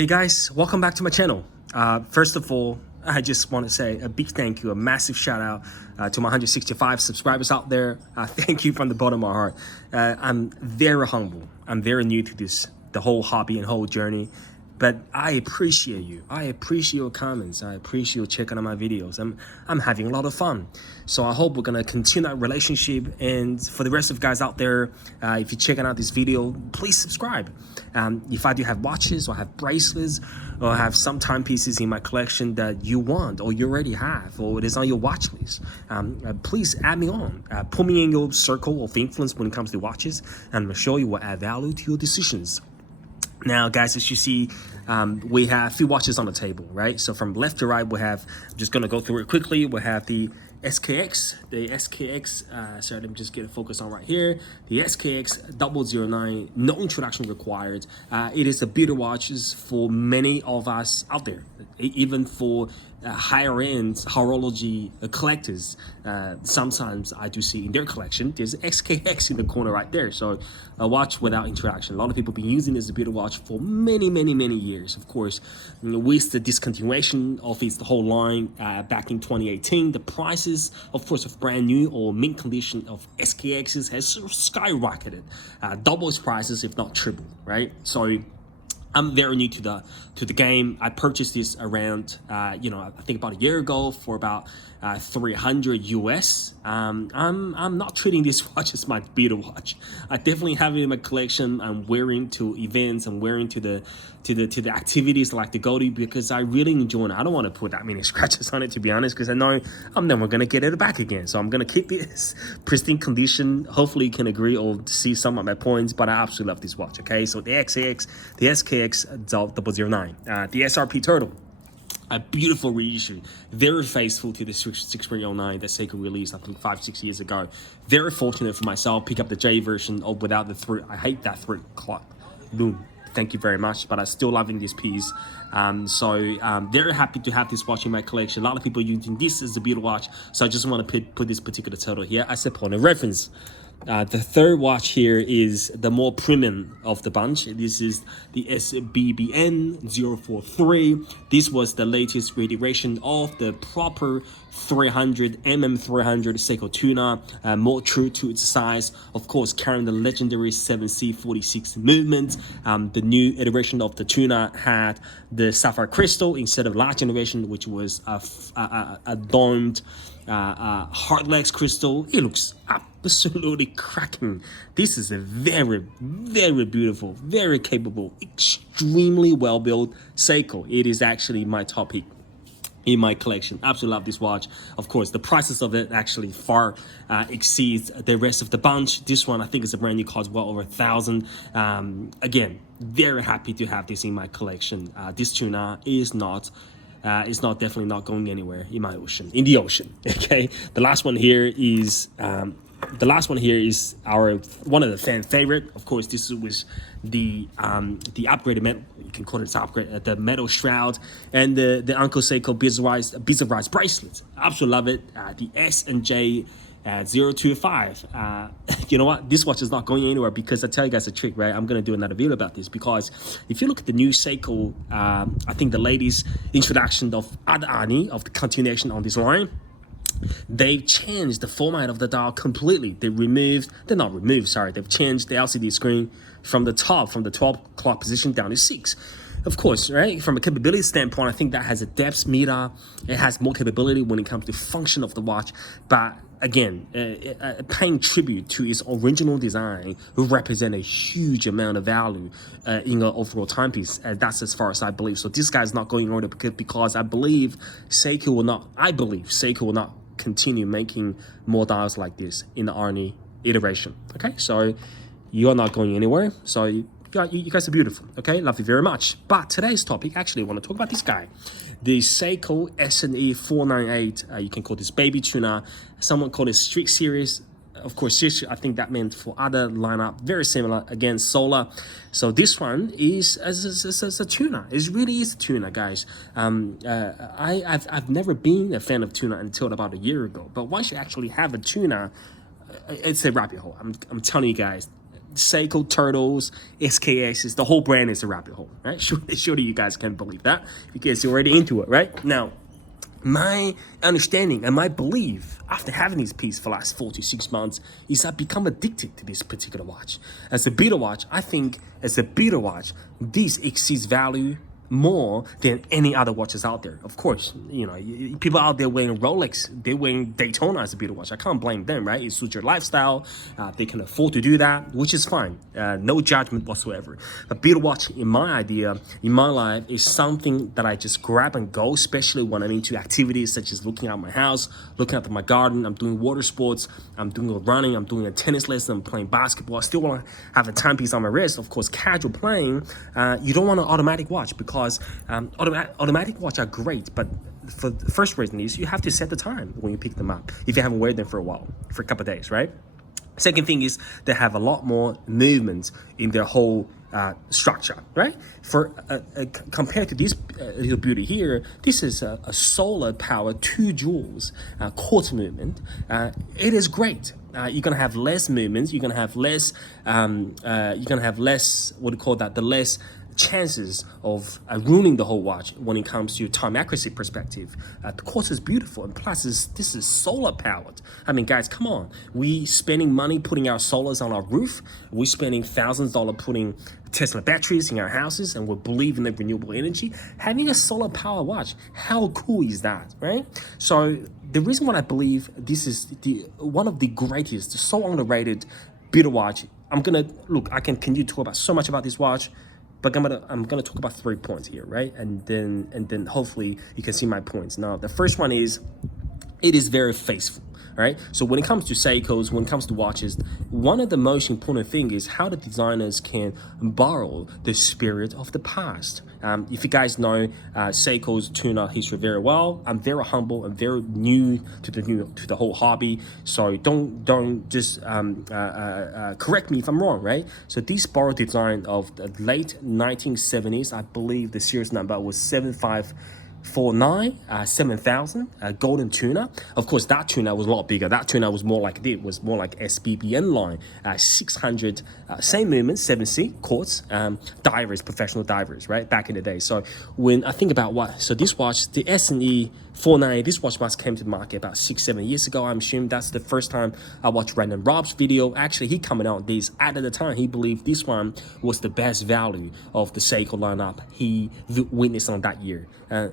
Hey guys, welcome back to my channel. First of all, I just want to say a big thank you, a massive shout out to my 165 subscribers out there. Thank you from the bottom of my heart. I'm very humble. I'm very new to the whole hobby and whole journey. But I appreciate you. I appreciate your comments. I appreciate you checking out my videos. I'm having a lot of fun. So I hope we're gonna continue that relationship. And for the rest of you guys out there, if you're checking out this video, please subscribe. If I do have watches or have bracelets or have some timepieces in my collection that you want or you already have or it is on your watch list, please add me on. Put me in your circle of influence when it comes to watches, and I'm gonna show you what add value to your decisions. Now, guys, as you see, we have a few watches on the table, right? So from left to right, we have, I'm just going to go through it quickly. We have the SKX, sorry, let me just get a focus on right here. The SKX 009, no introduction required. It is a beauty watches for many of us out there, even for higher end horology collectors. Sometimes I do see in their collection, there's SKX in the corner right there. So a watch without interaction. A lot of people have been using this as a beauty watch for many years. Of course, with the discontinuation of its whole line back in 2018, the prices, of course, of brand new or mint condition of SKXs has skyrocketed, double its prices, if not triple, right? So I'm very new to the game. I purchased this around, I think about a year ago for about 300 US. I'm not treating this watch as my beauty watch. I definitely have it in my collection. I'm wearing to events. I'm wearing to the activities I like to go to because I really enjoy it. I don't want to put that many scratches on it, to be honest, because I know I'm never gonna get it back again. So I'm gonna keep this pristine condition. Hopefully you can agree or see some of my points, but I absolutely love this watch. Okay, so the SKX 009, the SRP Turtle. A beautiful reissue, very faithful to the 6.09 that Seiko released, I think 5-6 years ago. Very fortunate for myself, pick up the J version of without the 3. I hate that 3 clock. Lume. Thank you very much, but I'm still loving this piece. Very happy to have this watch in my collection. A lot of people using this as a beauty watch, so I just want to put this particular turtle here as a point of reference. The third watch here is the more premium of the bunch. This is the SBBN 043. This was the latest reiteration of the proper 300 mm300 Seiko Tuna, more true to its size. Of course, carrying the legendary 7C46 movement. The new iteration of the Tuna had the sapphire crystal instead of last generation, which was a domed hard legs crystal. It looks absolutely cracking. This is a very beautiful, very capable, extremely well built Seiko. It is actually my top pick in my collection. Absolutely love this watch. Of course, the prices of it actually far exceeds the rest of the bunch. This one I think is a brand new, cost well over 1,000. Again, very happy to have this in my collection. This Tuna is not it's not definitely not going anywhere in my ocean, in the ocean. Okay, the last one here is our one of the fan favorite. Of course, this was the upgraded metal. You can call it upgrade, the metal shroud, and the Uncle Seiko bezel bracelet. Absolutely love it. The S&J 025. You know what, this watch is not going anywhere because I tell you guys a trick, right? I'm gonna do another video about this because if you look at the new Seiko, I think the latest introduction of Ad Ani, of the continuation on this line, they've changed the format of the dial completely. They've changed the LCD screen from the top, from the 12 o'clock position down to 6. Of course, right? From a capability standpoint, I think that has a depth meter. It has more capability when it comes to function of the watch. But again, paying tribute to its original design will represent a huge amount of value in an overall timepiece. That's as far as I believe. So this guy's not going on because I believe Seiko will not continue making more dials like this in the RNE iteration. Okay, so you're not going anywhere. So you guys are beautiful. Okay, love you very much. But today's topic, actually, I want to talk about this guy, the Seiko SNE498. You can call this baby Tuna. Someone called it Street Series. Of course, I think that meant for other lineup, very similar. Again, solar. So this one is a Tuna. It really is a Tuna, guys. I've never been a fan of Tuna until about a year ago. But once you actually have a Tuna, it's a rabbit hole. I'm telling you guys. Seiko Turtles, SKSs, the whole brand is a rabbit hole, right? Surely you guys can believe that because you're already into it, right? Now, my understanding and my belief after having this piece for the last 4 to 6 months is I've become addicted to this particular watch. As a beater watch, I think as a beater watch, this exceeds value more than any other watches out there. Of course, you know, people out there wearing Rolex, they're wearing Daytona as a beater watch. I can't blame them, right? It suits your lifestyle. They can afford to do that, which is fine. No judgment whatsoever. A beater watch, in my idea, in my life, is something that I just grab and go, especially when I'm into activities such as looking out my house, looking out my garden. I'm doing water sports, I'm doing running, I'm doing a tennis lesson, I'm playing basketball. I still want to have a timepiece on my wrist. Of course, casual playing, you don't want an automatic watch because automatic watch are great, but for the first reason is you have to set the time when you pick them up if you haven't wear them for a while, for a couple of days, right? Second thing is they have a lot more movements in their whole structure, right? For compared to this little beauty here, this is a solar power 2 joules quartz movement. It is great. You're gonna have less movements. You're gonna have less. What do you call that? The less chances of ruining the whole watch when it comes to time accuracy perspective. The quartz is beautiful, and plus this is solar powered. I mean, guys, come on. We spending money putting our solars on our roof. We're spending thousands of dollars putting Tesla batteries in our houses, and we believe in the renewable energy. Having a solar power watch, how cool is that, right? So the reason why I believe this is one of the greatest, so underrated beater watch. I'm gonna look. I can continue to talk about so much about this watch, but I'm gonna talk about 3 points here, right? And then hopefully you can see my points. Now, the first one is it is very faithful. Right? So when it comes to Seikos, when it comes to watches, one of the most important things is how the designers can borrow the spirit of the past. If you guys know Seiko's Tuna history very well, I'm very humble and very new to the whole hobby. So don't just correct me if I'm wrong, right? So this borrowed design of the late 1970s, I believe the series number was 7000 golden tuna. Of course, that tuna was a lot bigger. That tuna was more like SBBN line, 600 same movement, 7C quartz divers, professional divers, right, back in the day. So when I think about this watch, the SNE498, this watch must came to the market about 6-7 years ago. I'm assuming that's the first time I watched Brandon Rob's video. Actually, he commented on this. At the time, he believed this one was the best value of the Seiko lineup he witnessed on that year.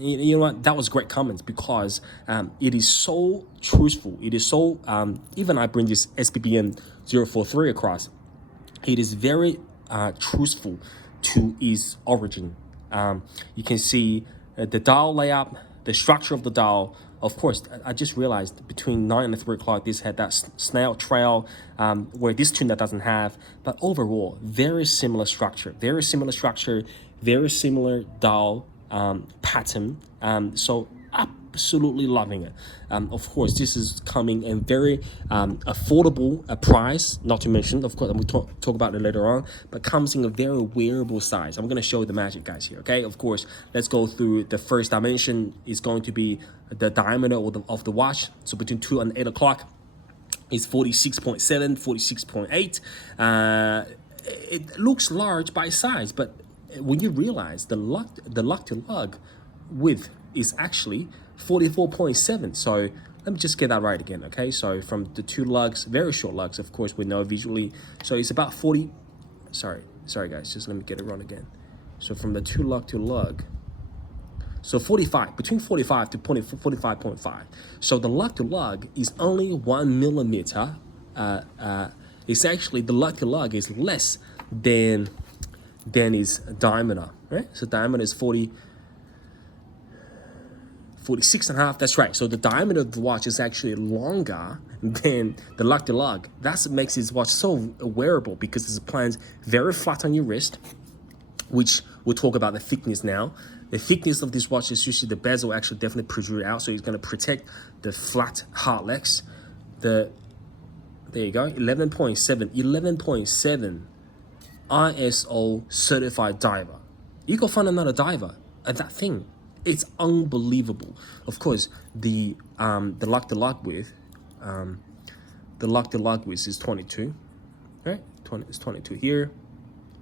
You know what? That was great comments because it is so truthful. It is so, even I bring this SPBN 043 across, it is very truthful to its origin. You can see the dial layout, the structure of the dial. Of course, I just realized between 9 and 3 o'clock, this had that snail trail where this tuna doesn't have. But overall, very similar structure, very similar dial pattern. So absolutely loving it. Of course, this is coming in very affordable price, not to mention, of course, and we'll talk about it later on, but comes in a very wearable size. I'm going to show you the magic, guys, here, okay? Of course, let's go through the first dimension is going to be the diameter of the watch. So between 2 and 8 o'clock is 46.7, 46.8. It looks large by size, but when you realize the lug to lug width is actually 44.7. So let me just get that right again, okay? So from the 2 lugs, very short lugs, of course, we know visually. So it's about 40, sorry guys, just let me get it wrong again. So from the 2 lug to lug, so 45, between 45 to 45.5. So the lug to lug is only 1 millimeter. It's actually, the lug to lug is less than its diameter, right? So diameter is 46.5, that's right. So the diameter of the watch is actually longer than the lug to lug. That's what makes this watch so wearable because it's planned very flat on your wrist, which we'll talk about the thickness now. The thickness of this watch is usually the bezel actually definitely protrude out, so it's going to protect the flat hard legs. There you go, 11.7 ISO certified diver. You go find another diver at that thing. It's unbelievable. Of course, the lug to lug width is 22, right? It's 22 here,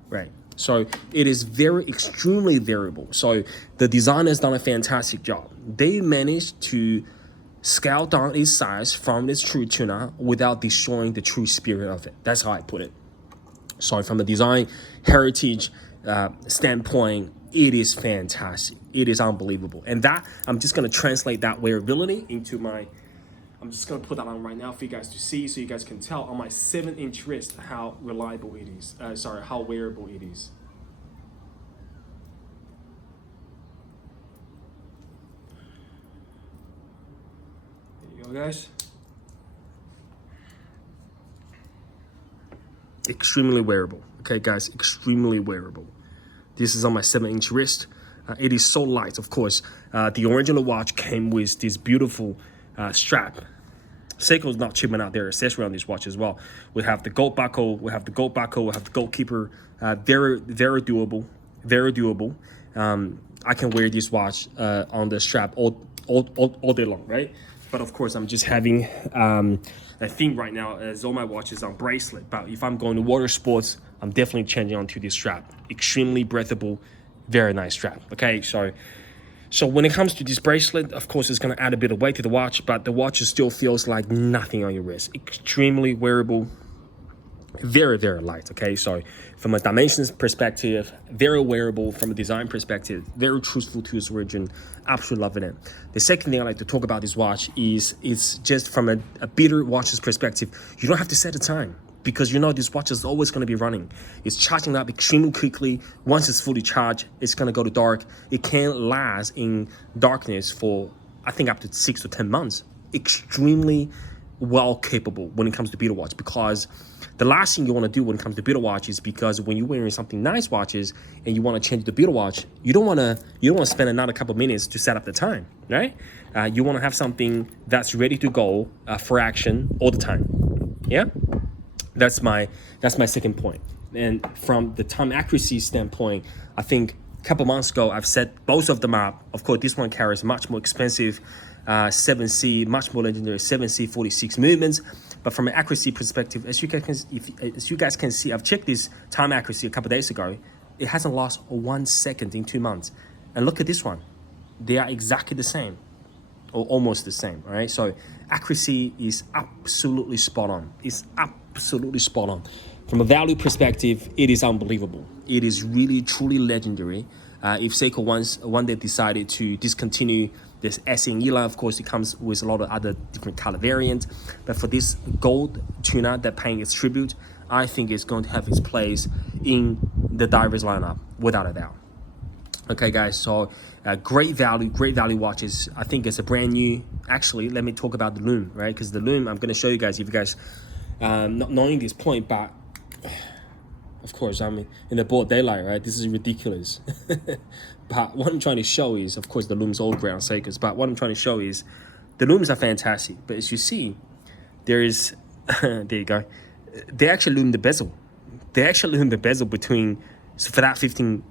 right? So it is very extremely variable. So the designer's done a fantastic job. They managed to scale down its size from its true tuna without destroying the true spirit of it. That's how I put it. So from the design heritage standpoint, it is fantastic. It is unbelievable. And that, I'm just gonna translate that wearability into my, I'm just gonna put that on right now for you guys to see, so you guys can tell on my 7-inch wrist how reliable it is. How wearable it is. There you go, guys. Extremely wearable. Okay, guys, extremely wearable. This is on my 7-inch wrist. It is so light, of course. The original watch came with this beautiful strap. Seiko's not chipping out their accessory on this watch as well. We have the gold buckle, we have the gold keeper. Very, very doable, very doable. I can wear this watch on the strap all day long, right? But of course, I'm just having a thing right now as all my watches on bracelet. But if I'm going to water sports, I'm definitely changing onto this strap. Extremely breathable, very nice strap. Okay, so when it comes to this bracelet, of course, it's going to add a bit of weight to the watch, but the watch still feels like nothing on your wrist. Extremely wearable, very, very light. Okay, so from a dimensions perspective, very wearable. From a design perspective, very truthful to its origin. Absolutely loving it. The second thing I like to talk about this watch is it's just from a beater watch's perspective. You don't have to set a time, because you know this watch is always going to be running. It's charging up extremely quickly. Once it's fully charged, it's going to go to dark. It can last in darkness for, I think, up to 6 to 10 months. Extremely well capable when it comes to beater watch, because the last thing you want to do when it comes to beater watch is, because when you're wearing something nice watches and you want to change the beater watch, you don't want to spend another couple of minutes to set up the time, right? You want to have something that's ready to go for action all the time. Yeah. That's my second point. And from the time accuracy standpoint, I think a couple months ago, I've set both of them up. Of course, this one carries much more expensive 7C, much more legendary 7C 46 movements. But from an accuracy perspective, as you guys can see, I've checked this time accuracy a couple days ago. It hasn't lost 1 second in 2 months. And look at this one. They are exactly the same, or almost the same, all right? So accuracy is absolutely spot on. It's absolutely spot on. From a value perspective, it is unbelievable. It is really, truly legendary. If Seiko one day decided to discontinue this SNE line, of course, it comes with a lot of other different color variants. But for this gold tuna that paying its tribute, I think it's going to have its place in the divers lineup, without a doubt. Okay, guys, so great value watches. I think it's a brand new. Actually, let me talk about the Lume, right? Because the Lume, I'm going to show you guys, if you guys not knowing this point, but of course, I'm in the broad daylight, right? This is ridiculous. But what I'm trying to show is, of course, the Lume's all ground Seikos, but what I'm trying to show is the Lumes are fantastic. But as you see, there is, there you go. They actually lume the bezel. They actually lume the bezel between, so for that 15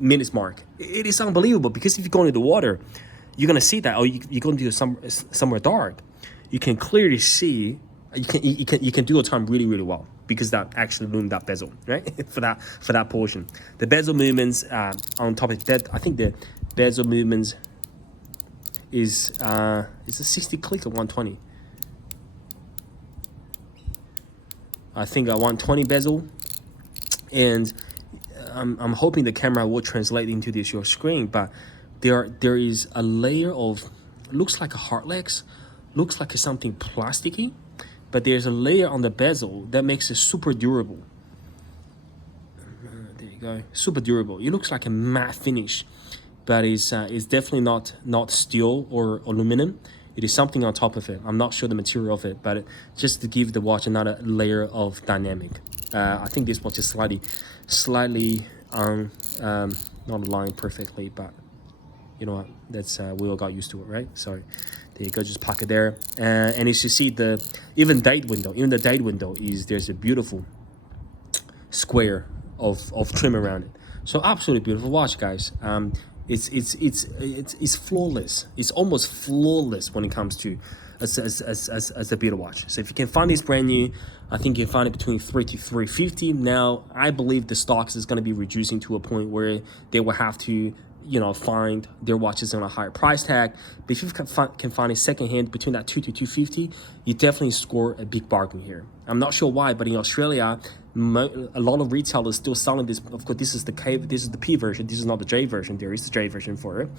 minutes mark. It is unbelievable, because if you go into the water, you're going to see that, or you're going to do somewhere dark. You can clearly see, you can do your time really, really well, because that actually loomed that bezel, right? for that portion. The bezel movements on top of that, I think the bezel movements is a 60 click or 120. I think a 120 bezel, and I'm hoping the camera will translate into this your screen, but there is a layer of, looks like a heartlex, looks like something plasticky, but there's a layer on the bezel that makes it super durable. There you go, super durable. It looks like a matte finish, but it's definitely not steel or aluminum. It is something on top of it. I'm not sure the material of it, but just to give the watch another layer of dynamic. I think this watch is slightly not aligned perfectly, but you know what? That's we all got used to it, right? So there you go, just park it there. And as you see, even the date window is, there's a beautiful square of trim around it. So absolutely beautiful watch, guys. It's flawless. It's almost flawless when it comes to as a beater watch. So if you can find this brand new, I think you can find it between $300 to $350. Now, I believe the stocks is going to be reducing to a point where they will have to, you know, find their watches on a higher price tag. But if you can find a secondhand between that $200 to $250, you definitely score a big bargain here. I'm not sure why, but in Australia, a lot of retailers still selling this. Of course, this is the P version. This is not the J version. There is the J version for it,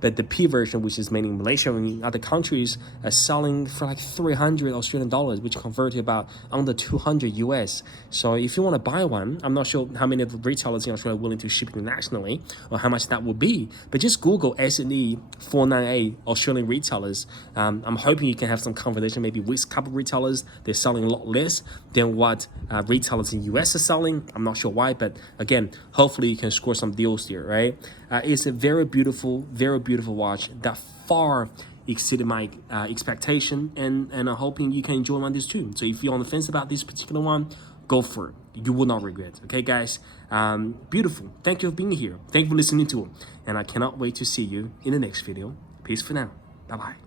but the P version, which is made in Malaysia and in other countries, are selling for like 300 Australian dollars, which convert to about under 200 US. So if you want to buy one, I'm not sure how many of the retailers in Australia are willing to ship internationally or how much that would be. But just Google SNE498 Australian retailers. I'm hoping you can have some conversation maybe with a couple of retailers. They're selling a lot less than what retailers in US are selling. I'm not sure why, but again, hopefully you can score some deals here, right? It's a very beautiful watch that far exceeded my expectation, and I'm hoping you can enjoy one of these too. So if you're on the fence about this particular one, go for it. You will not regret. Okay, guys? Beautiful. Thank you for being here. Thank you for listening to it. And I cannot wait to see you in the next video. Peace for now. Bye-bye.